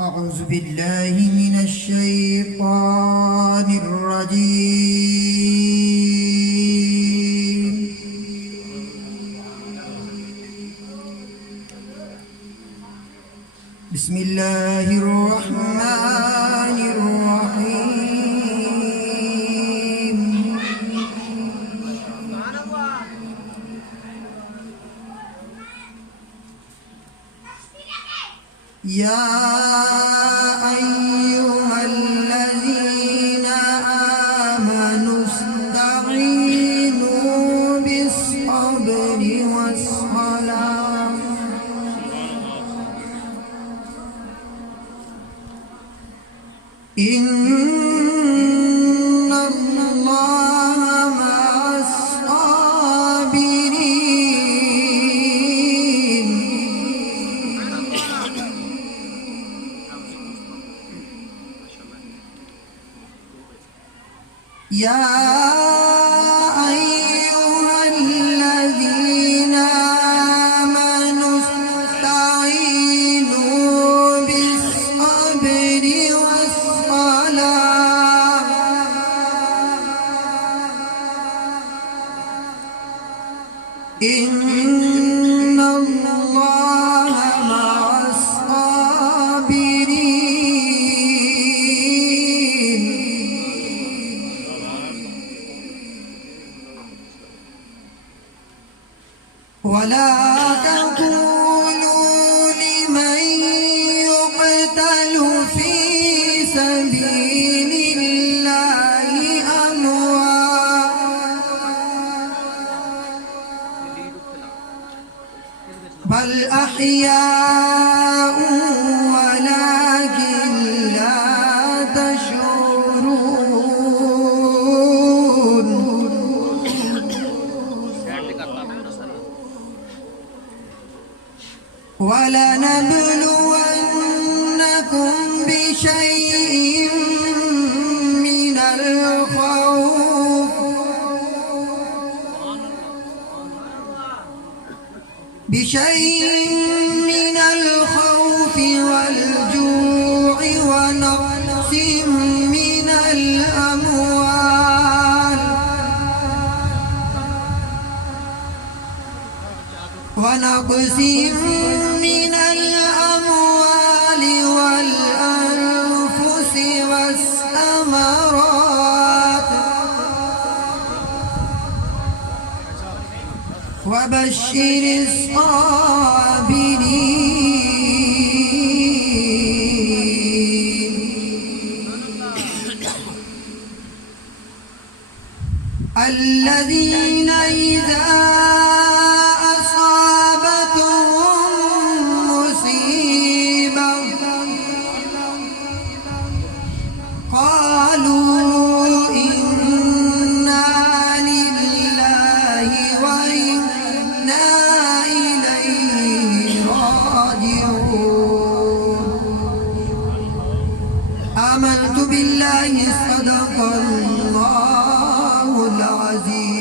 أعوذ بالله من الشيطان الرجيم. بسم الله الرحمن الرحيم. يا أيها الذين آمنوا استعينوا بالصبر والصلاة إن الله مع الصابرين. يا أيها الذين آمنوا استعينوا بالصبر والصلاة إن الله مع الصابرين. ولا تقولوا لمن يقتل في سبيل الله أموات بل أحياء ولكن لا تشعرون. ولنبلونكم بشيء من الخوف والجوع ونقص من الأموال والأنفس والثمرات وبشر الصابرين الذين إذا آمنت بالله صدق الله العظيم.